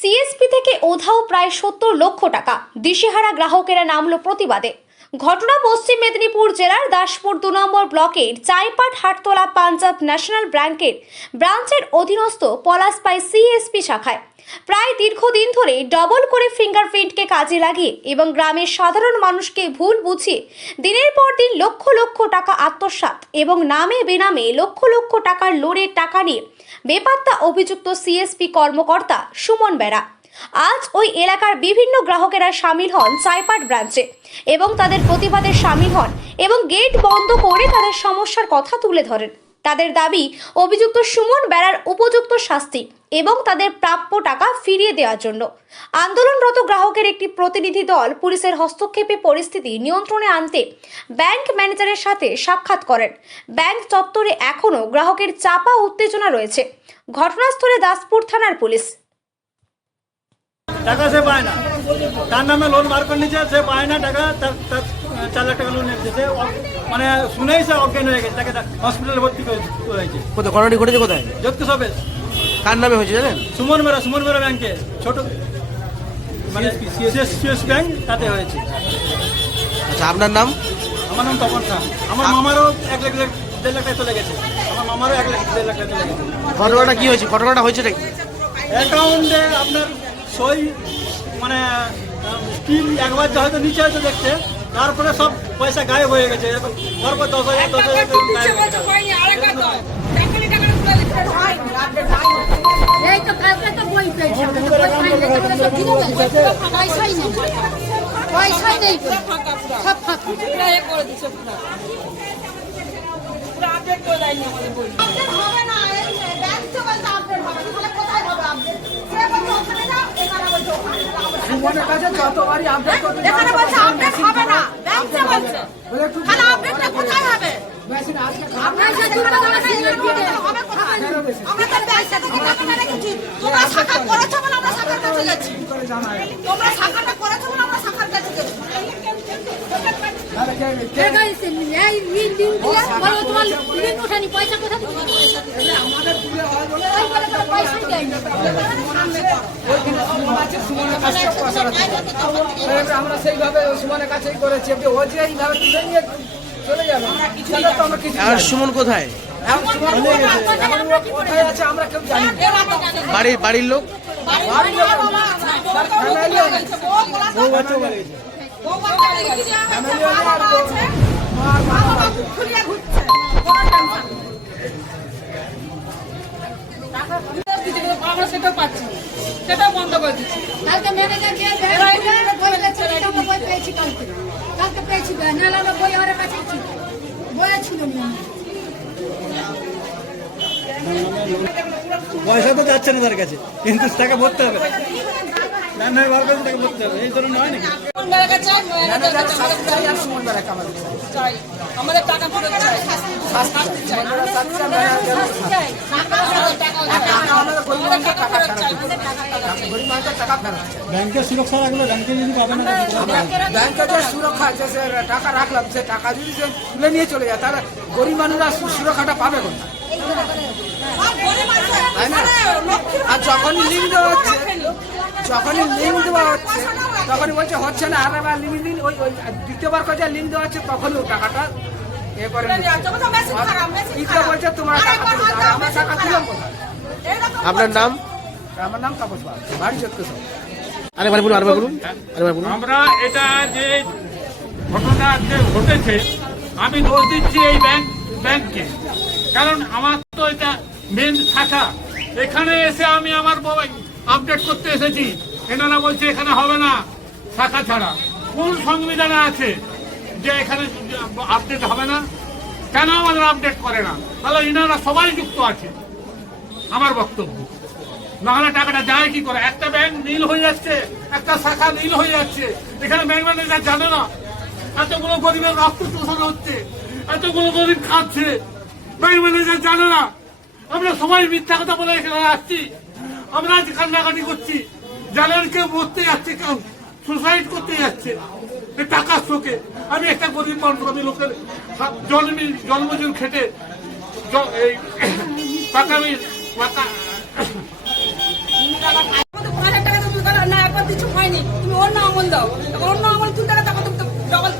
CSP থেকে ওধাও প্রায় সত্তর লক্ষ টাকা। দিশেহারা গ্রাহকেরা নামল প্রতিবাদে। ঘটনা পশ্চিম মেদিনীপুর জেলার দাসপুর দু নম্বর ব্লকের চাইপাট হাটতলা পাঞ্জাব ন্যাশনাল ব্যাংকের ব্রাঞ্চের অধীনস্থ পলাশপাই সিএসপি শাখায়। প্রায় দীর্ঘদিন ধরে ডবল করে ফিঙ্গারপ্রিন্টকে কাজে লাগিয়ে এবং গ্রামের সাধারণ মানুষকে ভুল বুঝিয়ে দিনের পর দিন লক্ষ লক্ষ টাকা আত্মসাৎ এবং নামে বেনামে লক্ষ লক্ষ টাকার লোনের টাকা নিয়ে বেপাত্তা অভিযুক্ত সিএসপি কর্মকর্তা সুমন বেরা। আজ ওই এলাকার বিভিন্ন গ্রাহকেরা সামিল হন চাইপাট ব্রাঞ্চে এবং তাদের প্রতিবাদে সামিল হন এবং গেট বন্ধ করে তাদের সমস্যার কথা তুলে ধরেন। তাদের দাবি, অভিযুক্ত সুমন বেড়ার উপযুক্ত শাস্তি এবং তাদের প্রাপ্য টাকা ফিরিয়ে দেওয়ার জন্য। আন্দোলনরত গ্রাহকের একটি প্রতিনিধি দল পুলিশের হস্তক্ষেপে পরিস্থিতি নিয়ন্ত্রণে আনতে ব্যাংক ম্যানেজারের সাথে সাক্ষাৎ করেন। ব্যাংক চত্বরে এখনও গ্রাহকের চাপা উত্তেজনা রয়েছে। ঘটনাস্থলে দাসপুর থানার পুলিশ। টাকা সে পায় না। তার নামে লোন বার করে নিচ্ছে সে পায় না টাকা তার তার চার লাখ টাকা লোন অ- মানে শুনেই সে অজ্ঞান হয়ে গেছে তাকে হসপিটালে ভর্তি হয়েছে কোথায়? ঘটনাটি ঘটেছে কোথায়? যত সবে কার নামে হয়েছে জানেন? সুমন মেরা সুমন বেরা ব্যাংকে ছোট মানে সিএস ব্যাংক তাতে হয়েছে। আচ্ছা আপনার নাম? আমার নাম তপন শাহ আমার মামারও এক লাখ দেড়- দেড় লাখ টাকা চলে গেছে। আমার মামারও এক লাখ দেড় লাখ টাকা চলে গেছে। ঘটনাটা কি হয়েছে? ঘটনাটা হয়েছে নাকি অ্যাকাউন্টে আপনার সই মানে কি একবার হয়তো নিচে হয়তো দেখছে তারপরে সব পয়সা গায়েব হয়ে গেছে এরকম পরপর দশ হাজার দশ হাজার করে গায়েব হয়ে গেছে। যাও এখানে বলছে আপডেট হবে না। ব্যাংক বলছে। তাহলে আপডেটটা কোথায় হবে? আমরা শাখা করেছ বলে আমরা শাখার কাছে যাচ্ছি তোমরা শাখাটা করেছ বলে আমরা শাখার কাছে গেছি। আমরা সেইভাবে সুমনের কাছেই করেছি যে ও যে এইভাবে তুলে নিয়ে চলে যাবে আমরা কিছু আর সুমন কোথায় বাড়ির বাড়ির লোক বাড়ির লোক সেটাও বই পেয়েছি কালকে কালকে পেয়েছি নাহলে বই আমার কাছে না পয়সা তো যাচ্ছে না তার কাছে। কিন্তু টাকা ভরতে হবে। ব্যাংকের সুরক্ষা রাখলে ব্যাংকে যদি পাবে না ব্যাংকে যে সুরক্ষা আছে সে টাকা রাখলাম, সে টাকা যদি সে তুলে নিয়ে চলে যায়, তাহলে গরিব মানুষরা সুরক্ষাটা পাবে কোনটা তাই না? আর যখনই লিঙ্ক দেওয়া হচ্ছে যখনই লিঙ্ক দেওয়া হচ্ছে তখনই বলছে হচ্ছে না আর আবার লিঙ্ক দিন। ওই ওই দ্বিতীয়বার কাজে লিঙ্ক দেওয়া হচ্ছে তখনই টাকাটা এ করে নিচ্ছে। বলছে তোমার টাকা আমরা টাকা দিলাম আপনার নাম? আমার নাম তাপস বাড়ি চোদ্দ সব। আরেকবার বলুন আরেকবার বলুন। আরেকবার বলুন। আমরা এটা যে ঘটনা যে ঘটেছে আমি দোষ দিচ্ছি এই ব্যাংক ব্যাংককে কারণ আমার তো এটা মেন শাখা এখানে এসে আমি আমার আপডেট করতে এসেছি। এনারা বলছে এখানে হবে না, শাখা ছাড়া। কোন সংবিধানে আছে যে এখানে আপডেট হবে না? কেন আমাদের আপডেট করে না? তাহলে এনারা সবাই যুক্ত আছে, আমার বক্তব্য। নাহলে টাকাটা যায় কি করে? একটা ব্যাংক নীল হয়ে যাচ্ছে, একটা শাখা নীল হয়ে যাচ্ছে। এখানে ব্যাংক ম্যানেজার জানে না, এতগুলো গরিবের রক্ত শোষণ হচ্ছে, এতগুলো গরিব খাচ্ছে। ব্যাংক ম্যানেজার জানে না আমরা সবাই মিথ্যা কথা বলে এখানে আসছি। আমরা আজ কান্নাকাটি করছি। জানেন কেউ মরতে যাচ্ছে, কেউ সুসাইড করতে যাচ্ছে। টাকার শোকে। আমি একটা গরিব মানুষ আমি লোকের জন্মি জন্মজন খেটে টাকা না, একবার কিছু হয়নি। তুমি অন্য আমল দাও। অন্য আমল তুলতে তখন ডবল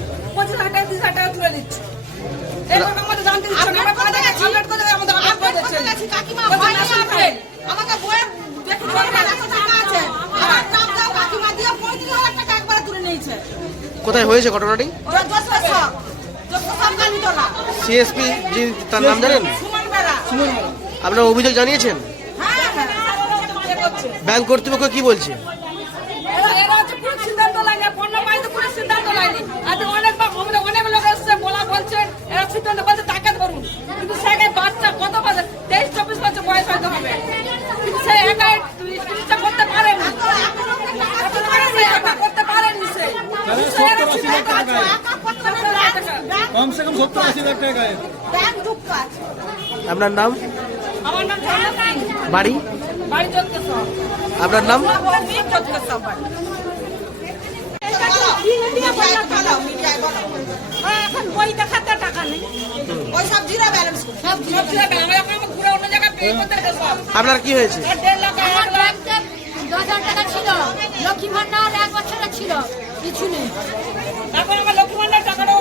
কোথায় হয়েছে ঘটনাটি সিএসপি যিনি তার নাম জানেন আপনারা অভিযোগ জানিয়েছেন ব্যাংক কর্তৃপক্ষ কি বলছে এরকম সত্তর আশি টাকা আপনার নাম? আমার নাম বাড়ি? বাড়ি আপনার নাম? আপনার কি হয়েছে? ছিল। লক্ষ্মী ভান্ডার এক বছর ছিল। কিছু নেই। এখন আমার লক্ষ্মী ভান্ডার টাকাটা